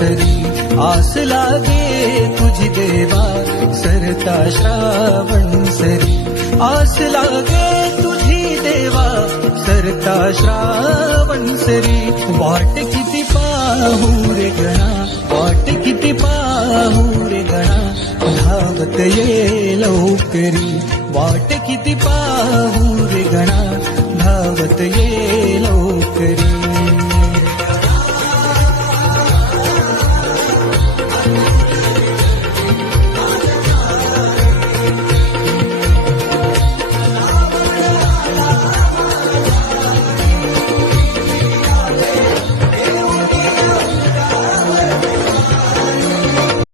सरी, आस लागे तुझी देवा सरता श्रावण सरी, आस लागे तुझी देवा सरता श्रावण सरी. वाट किती पाहू रे गणा, वाट किती पाहू रे गणा, धावत ये लवकरी. वाट किती पाहू रे गणा, धावत ये लवकरी.